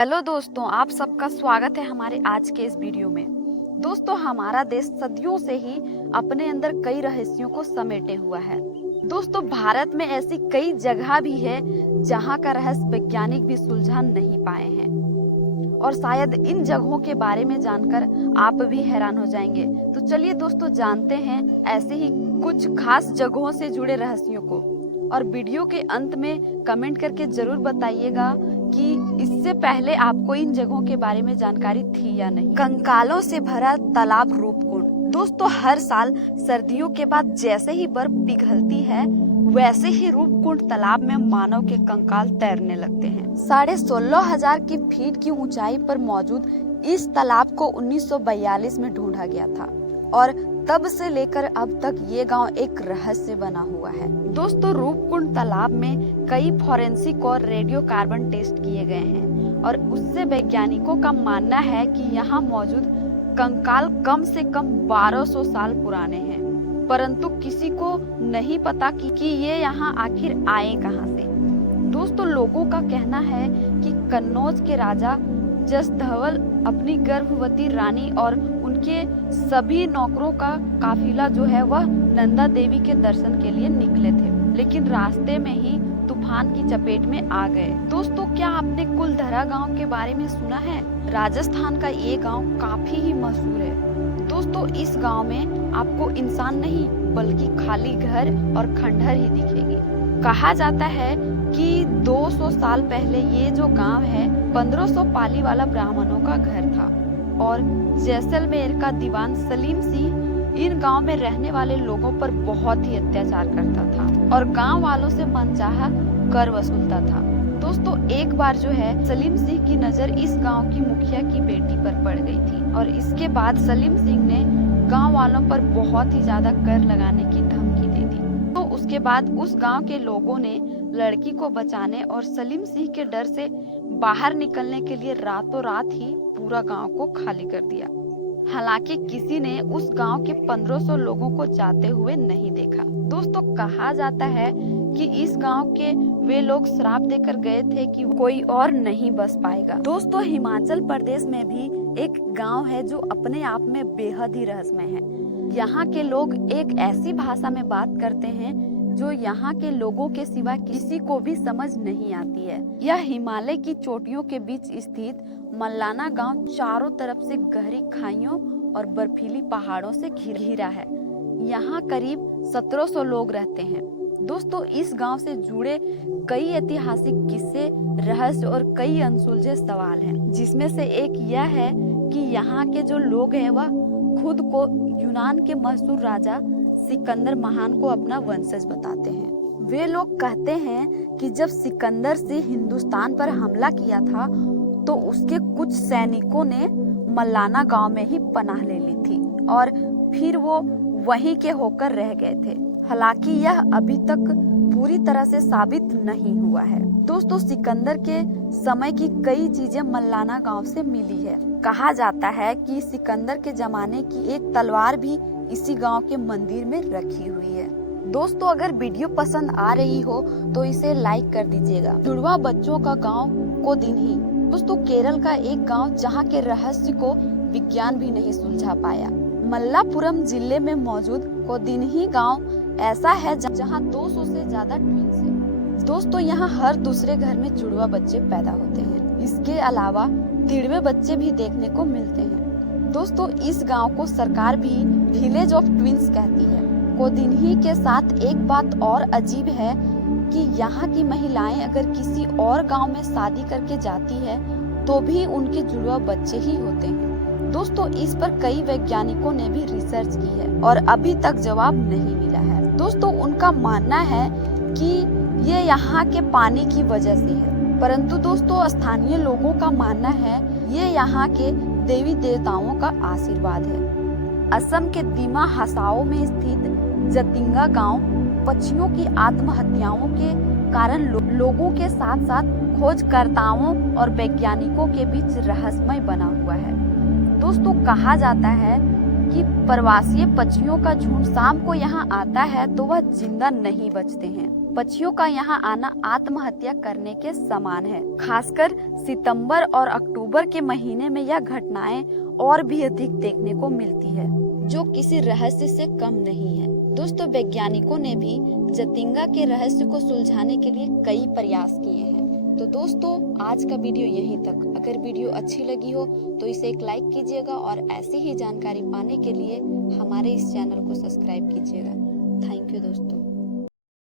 Hello दोस्तों, आप सबका स्वागत है हमारे आज के इस वीडियो में। दोस्तों, हमारा देश सदियों से ही अपने अंदर कई रहस्यों को समेटे हुआ है। दोस्तों, भारत में ऐसी कई जगह भी है जहां का रहस्य वैज्ञानिक भी सुलझा नहीं पाए हैं और शायद इन जगहों के बारे में जानकर आप भी हैरान हो जाएंगे। तो चलिए दोस्तों, जानते हैं ऐसे ही कुछ खास जगहों से जुड़े रहस्यों को। और वीडियो के अंत में कमेंट करके जरूर बताइएगा कि इससे पहले आपको इन जगहों के बारे में जानकारी थी या नहीं। कंकालों से भरा तालाब रूपकुंड। दोस्तों, हर साल सर्दियों के बाद जैसे ही बर्फ पिघलती है वैसे ही रूपकुंड तालाब में मानव के कंकाल तैरने लगते हैं। 16,500 की फीट की ऊंचाई पर मौजूद इस तालाब को 1942 में ढूंढा गया था और तब से लेकर अब तक ये गांव एक रहस्य बना हुआ है। दोस्तों, रूपकुंड तालाब में कई फॉरेंसिक और रेडियो कार्बन टेस्ट किए गए हैं और उससे वैज्ञानिकों का मानना है कि यहाँ मौजूद कंकाल कम से कम 1200 साल पुराने हैं, परंतु किसी को नहीं पता कि ये यहाँ आखिर आए कहाँ से। दोस्तों, लोगों का कहना है कि कन्नौज के राजा जसधवल अपनी गर्भवती रानी और उनके सभी नौकरों का काफिला जो है वह नंदा देवी के दर्शन के लिए निकले थे, लेकिन रास्ते में ही तूफान की चपेट में आ गए। दोस्तों, क्या आपने कुलधरा गांव के बारे में सुना है? राजस्थान का ये गांव काफी ही मशहूर है। दोस्तों, इस गांव में आपको इंसान नहीं बल्कि खाली घर और खंडहर ही दिखेगी। कहा जाता है कि 200 साल पहले ये जो गांव है 1500 पाली वाला ब्राह्मणों का घर था और जैसलमेर का दीवान सलीम सिंह इन गांव में रहने वाले लोगों पर बहुत ही अत्याचार करता था और गांव वालों से मनचाहा कर वसूलता था। दोस्तों, एक बार जो है सलीम सिंह की नजर इस गांव की मुखिया की बेटी पर पड़ गई थी और इसके बाद सलीम सिंह ने गांव वालों पर बहुत ही ज्यादा कर लगाने की धमकी दे दी। तो उसके बाद उस गांव के लोगों ने लड़की को बचाने और सलीम सिंह के डर से बाहर निकलने के लिए रातों रात ही पूरा गांव को खाली कर दिया। हालांकि किसी ने उस गांव के 1500 लोगों को जाते हुए नहीं देखा। दोस्तों, कहा जाता है कि इस गांव के वे लोग श्राप देकर गए थे कि कोई और नहीं बस पाएगा। दोस्तों, हिमाचल प्रदेश में भी एक गांव है जो अपने आप में बेहद ही रहस्यमय है। यहाँ के लोग एक ऐसी भाषा में बात करते हैं जो यहाँ के लोगों के सिवा किसी को भी समझ नहीं आती है। यह हिमालय की चोटियों के बीच स्थित मल्लाना गांव चारों तरफ से गहरी खाइयों और बर्फीली पहाड़ों से घिरा है। यहाँ करीब 1700 लोग रहते हैं। दोस्तों, इस गांव से जुड़े कई ऐतिहासिक किस्से, रहस्य और कई अनसुलझे सवाल हैं, जिसमें से एक यह है कि यहाँ के जो लोग हैं वह खुद को यूनान के मशहूर राजा सिकंदर महान को अपना वंशज बताते हैं। वे लोग कहते हैं कि जब सिकंदर से हिंदुस्तान पर हमला किया था तो उसके कुछ सैनिकों ने मल्लाना गांव में ही पनाह ले ली थी और फिर वो वहीं के होकर रह गए थे। हालांकि यह अभी तक पूरी तरह से साबित नहीं हुआ है। दोस्तों, सिकंदर के समय की कई चीजें मल्लाना गांव से मिली है। कहा जाता है कि सिकंदर के जमाने की एक तलवार भी इसी गांव के मंदिर में रखी हुई है। दोस्तों, अगर वीडियो पसंद आ रही हो तो इसे लाइक कर दीजिएगा। जुड़वा बच्चों का गांव कोदिन्ही। दोस्तों, केरल का एक गांव जहां के रहस्य को विज्ञान भी नहीं सुलझा पाया। मल्लापुरम जिले में मौजूद कोदिन्ही गांव ऐसा है जहां 200 से ज्यादा ट्विंस हैं। दोस्तों, यहाँ हर दूसरे घर में जुड़वा बच्चे पैदा होते हैं। इसके अलावा तिड़वे बच्चे भी देखने को मिलते हैं। दोस्तों, इस गांव को सरकार भी विलेज ऑफ ट्विंस कहती है। कोदिन्ही के साथ एक बात और अजीब है कि यहाँ की महिलाएं अगर किसी और गांव में शादी करके जाती है तो भी उनके जुड़वा बच्चे ही होते हैं। दोस्तों, इस पर कई वैज्ञानिकों ने भी रिसर्च की है और अभी तक जवाब नहीं मिला है। दोस्तों, उनका मानना है कि ये यहाँ के पानी की वजह से है, परंतु दोस्तों स्थानीय लोगों का मानना है ये यहाँ के देवी देवताओं का आशीर्वाद है। असम के दीमा हसाओ में स्थित जतिंगा गांव पक्षियों की आत्महत्याओं के कारण लोगों के साथ साथ खोजकर्ताओं और वैज्ञानिकों के बीच रहस्यमय बना हुआ है। दोस्तों, कहा जाता है कि प्रवासी पक्षियों का झुंड शाम को यहाँ आता है तो वह जिंदा नहीं बचते हैं। पक्षियों का यहाँ आना आत्महत्या करने के समान है। खासकर सितंबर और अक्टूबर के महीने में यह घटनाएं और भी अधिक देखने को मिलती है, जो किसी रहस्य से कम नहीं है। दोस्तों, वैज्ञानिकों ने भी जतिंगा के रहस्य को सुलझाने के लिए कई प्रयास किए हैं। तो दोस्तों, आज का वीडियो यहीं तक। अगर वीडियो अच्छी लगी हो तो इसे एक लाइक कीजिएगा और ऐसी ही जानकारी पाने के लिए हमारे इस चैनल को सब्सक्राइब कीजिएगा। थैंक यू दोस्तों।